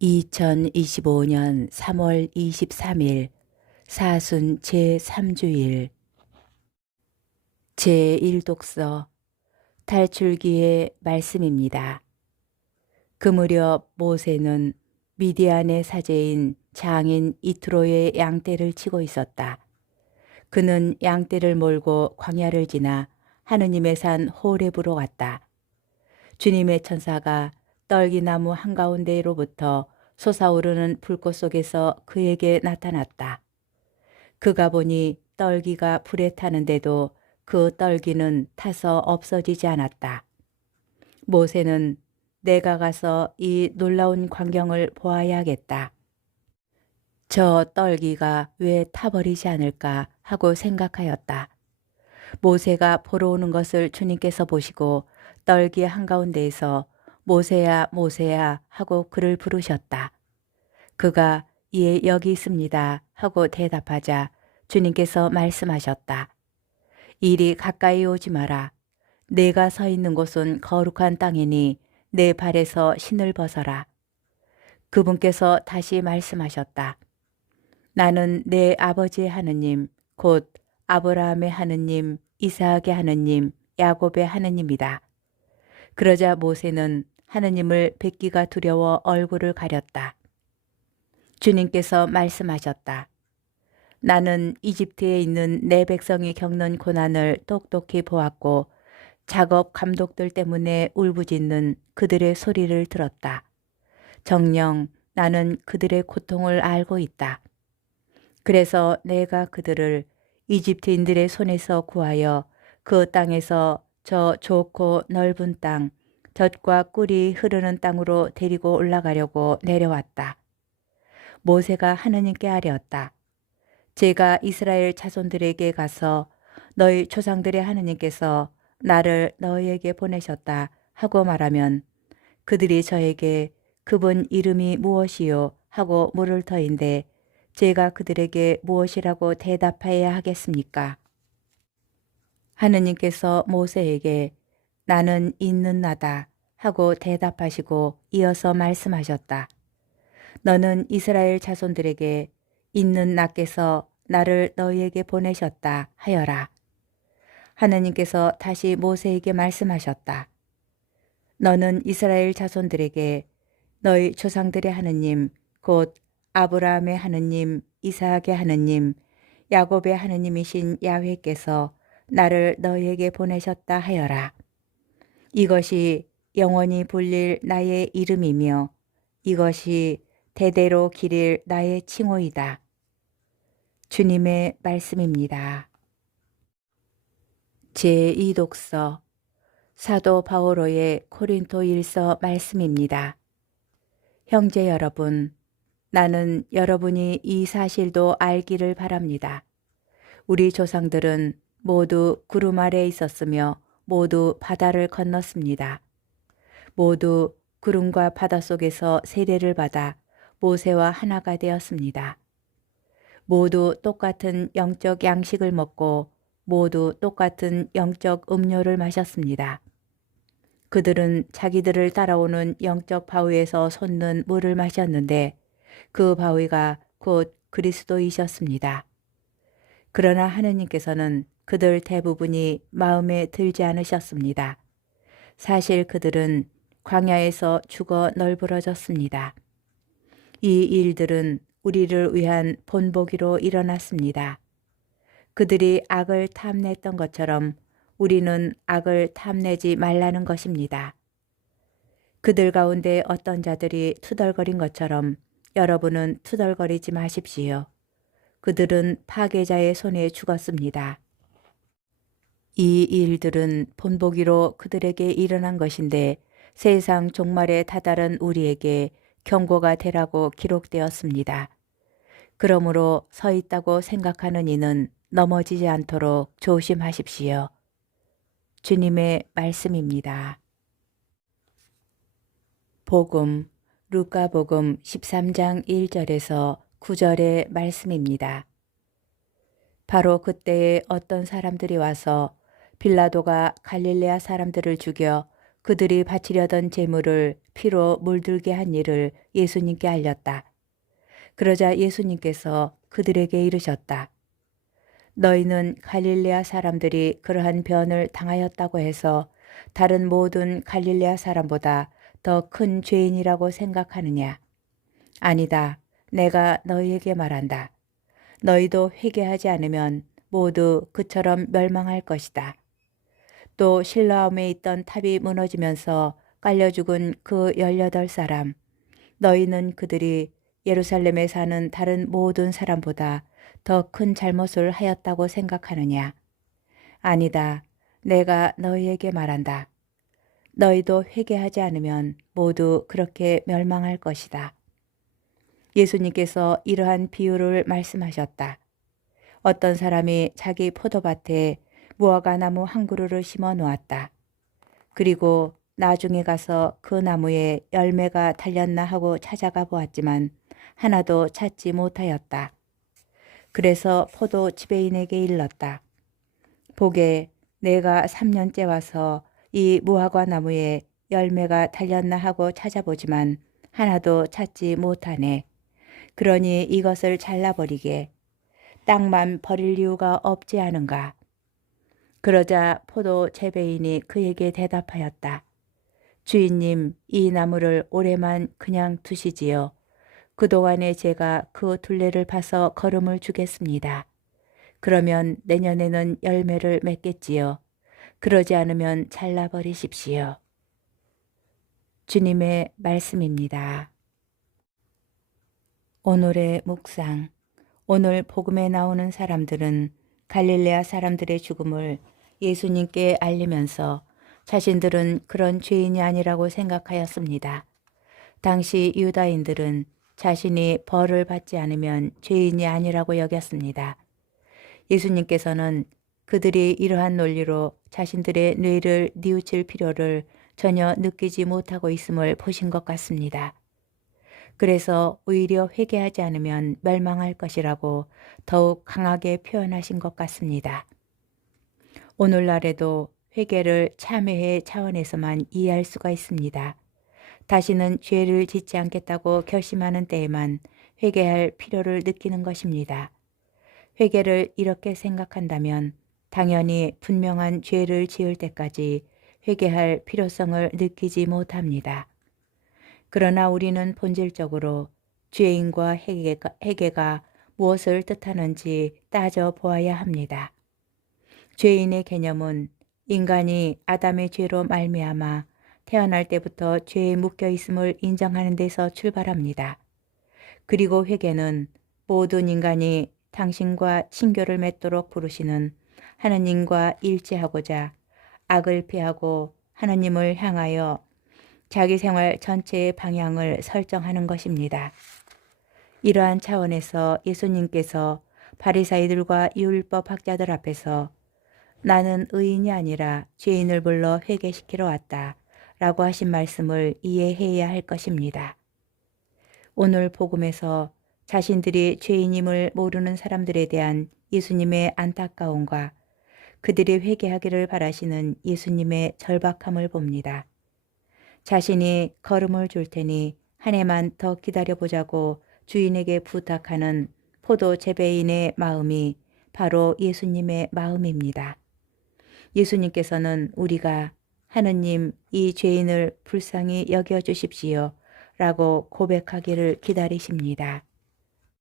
2025년 3월 23일 사순 제3주일 제1독서 탈출기의 말씀입니다. 그 무렵 모세는 미디안의 사제인 장인 이트로의 양떼를 치고 있었다. 그는 양떼를 몰고 광야를 지나 하느님의 산 호렙으로 갔다. 주님의 천사가 떨기나무 한가운데로부터 솟아오르는 불꽃 속에서 그에게 나타났다. 그가 보니 떨기가 불에 타는데도 그 떨기는 타서 없어지지 않았다. 모세는 내가 가서 이 놀라운 광경을 보아야겠다. 저 떨기가 왜 타버리지 않을까 하고 생각하였다. 모세가 보러 오는 것을 주님께서 보시고 떨기 한가운데에서 모세야 모세야 하고 그를 부르셨다. 그가 예 여기 있습니다 하고 대답하자 주님께서 말씀하셨다. 이리 가까이 오지 마라. 내가 서 있는 곳은 거룩한 땅이니 내 발에서 신을 벗어라. 그분께서 다시 말씀하셨다. 나는 내 아버지의 하느님 곧 아브라함의 하느님, 이삭의 하느님, 야곱의 하느님이다. 그러자 모세는 하느님을 뵙기가 두려워 얼굴을 가렸다. 주님께서 말씀하셨다. 나는 이집트에 있는 내 백성이 겪는 고난을 똑똑히 보았고 작업 감독들 때문에 울부짖는 그들의 소리를 들었다. 정녕 나는 그들의 고통을 알고 있다. 그래서 내가 그들을 이집트인들의 손에서 구하여 그 땅에서 저 좋고 넓은 땅, 젖과 꿀이 흐르는 땅으로 데리고 올라가려고 내려왔다. 모세가 하느님께 아뢰었다. 제가 이스라엘 자손들에게 가서 너희 조상들의 하느님께서 나를 너희에게 보내셨다 하고 말하면 그들이 저에게 그분 이름이 무엇이요 하고 물을 터인데 제가 그들에게 무엇이라고 대답해야 하겠습니까? 하느님께서 모세에게 나는 있는 나다 하고 대답하시고 이어서 말씀하셨다. 너는 이스라엘 자손들에게 있는 나께서 나를 너희에게 보내셨다 하여라. 하느님께서 다시 모세에게 말씀하셨다. 너는 이스라엘 자손들에게 너희 조상들의 하느님 곧 아브라함의 하느님, 이삭의 하느님, 야곱의 하느님이신 야훼께서 나를 너희에게 보내셨다 하여라. 이것이 영원히 불릴 나의 이름이며 이것이 대대로 기릴 나의 칭호이다. 주님의 말씀입니다. 제2독서 사도 바오로의 고린토 일서 말씀입니다. 형제 여러분, 나는 여러분이 이 사실도 알기를 바랍니다. 우리 조상들은 모두 구름 아래 있었으며 모두 바다를 건넜습니다. 모두 구름과 바다 속에서 세례를 받아 모세와 하나가 되었습니다. 모두 똑같은 영적 양식을 먹고 모두 똑같은 영적 음료를 마셨습니다. 그들은 자기들을 따라오는 영적 바위에서 솟는 물을 마셨는데 그 바위가 곧 그리스도이셨습니다. 그러나 하느님께서는 그들 대부분이 마음에 들지 않으셨습니다. 사실 그들은 광야에서 죽어 널브러졌습니다. 이 일들은 우리를 위한 본보기로 일어났습니다. 그들이 악을 탐냈던 것처럼 우리는 악을 탐내지 말라는 것입니다. 그들 가운데 어떤 자들이 투덜거린 것처럼 여러분은 투덜거리지 마십시오. 그들은 파괴자의 손에 죽었습니다. 이 일들은 본보기로 그들에게 일어난 것인데 세상 종말에 다다른 우리에게 경고가 되라고 기록되었습니다. 그러므로 서 있다고 생각하는 이는 넘어지지 않도록 조심하십시오. 주님의 말씀입니다. 복음, 루카복음 13장 1절에서 9절의 말씀입니다. 바로 그때에 어떤 사람들이 와서 빌라도가 갈릴레아 사람들을 죽여 그들이 바치려던 제물을 피로 물들게 한 일을 예수님께 알렸다. 그러자 예수님께서 그들에게 이르셨다. 너희는 갈릴레아 사람들이 그러한 변을 당하였다고 해서 다른 모든 갈릴레아 사람보다 더 큰 죄인이라고 생각하느냐? 아니다. 내가 너희에게 말한다. 너희도 회개하지 않으면 모두 그처럼 멸망할 것이다. 또 실로암에 있던 탑이 무너지면서 깔려 죽은 그 18사람, 너희는 그들이 예루살렘에 사는 다른 모든 사람보다 더 큰 잘못을 하였다고 생각하느냐? 아니다. 내가 너희에게 말한다. 너희도 회개하지 않으면 모두 그렇게 멸망할 것이다. 예수님께서 이러한 비유를 말씀하셨다. 어떤 사람이 자기 포도밭에 무화과나무 한 그루를 심어 놓았다. 그리고 나중에 가서 그 나무에 열매가 달렸나 하고 찾아가 보았지만 하나도 찾지 못하였다. 그래서 포도 지배인에게 일렀다. 보게, 내가 3년째 와서 이 무화과 나무에 열매가 달렸나 하고 찾아보지만 하나도 찾지 못하네. 그러니 이것을 잘라버리게. 땅만 버릴 이유가 없지 않은가. 그러자 포도 재배인이 그에게 대답하였다. 주인님, 이 나무를 올해만 그냥 두시지요. 그동안에 제가 그 둘레를 파서 거름을 주겠습니다. 그러면 내년에는 열매를 맺겠지요. 그러지 않으면 잘라버리십시오. 주님의 말씀입니다. 오늘의 묵상. 오늘 복음에 나오는 사람들은 갈릴레아 사람들의 죽음을 예수님께 알리면서 자신들은 그런 죄인이 아니라고 생각하였습니다. 당시 유다인들은 자신이 벌을 받지 않으면 죄인이 아니라고 여겼습니다. 예수님께서는 그들이 이러한 논리로 자신들의 뇌를 뉘우칠 필요를 전혀 느끼지 못하고 있음을 보신 것 같습니다. 그래서 오히려 회개하지 않으면 멸망할 것이라고 더욱 강하게 표현하신 것 같습니다. 오늘날에도 회개를 참회의 차원에서만 이해할 수가 있습니다. 다시는 죄를 짓지 않겠다고 결심하는 때에만 회개할 필요를 느끼는 것입니다. 회개를 이렇게 생각한다면 당연히 분명한 죄를 지을 때까지 회개할 필요성을 느끼지 못합니다. 그러나 우리는 본질적으로 죄인과 회개가 무엇을 뜻하는지 따져 보아야 합니다. 죄인의 개념은 인간이 아담의 죄로 말미암아 태어날 때부터 죄에 묶여 있음을 인정하는 데서 출발합니다. 그리고 회개는 모든 인간이 당신과 친교를 맺도록 부르시는 하느님과 일치하고자 악을 피하고 하느님을 향하여 자기 생활 전체의 방향을 설정하는 것입니다. 이러한 차원에서 예수님께서 바리사이들과 율법 학자들 앞에서 나는 의인이 아니라 죄인을 불러 회개시키러 왔다 라고 하신 말씀을 이해해야 할 것입니다. 오늘 복음에서 자신들이 죄인임을 모르는 사람들에 대한 예수님의 안타까움과 그들이 회개하기를 바라시는 예수님의 절박함을 봅니다. 자신이 거름을 줄 테니 한 해만 더 기다려보자고 주인에게 부탁하는 포도 재배인의 마음이 바로 예수님의 마음입니다. 예수님께서는 우리가 하느님, 이 죄인을 불쌍히 여겨주십시오 라고 고백하기를 기다리십니다.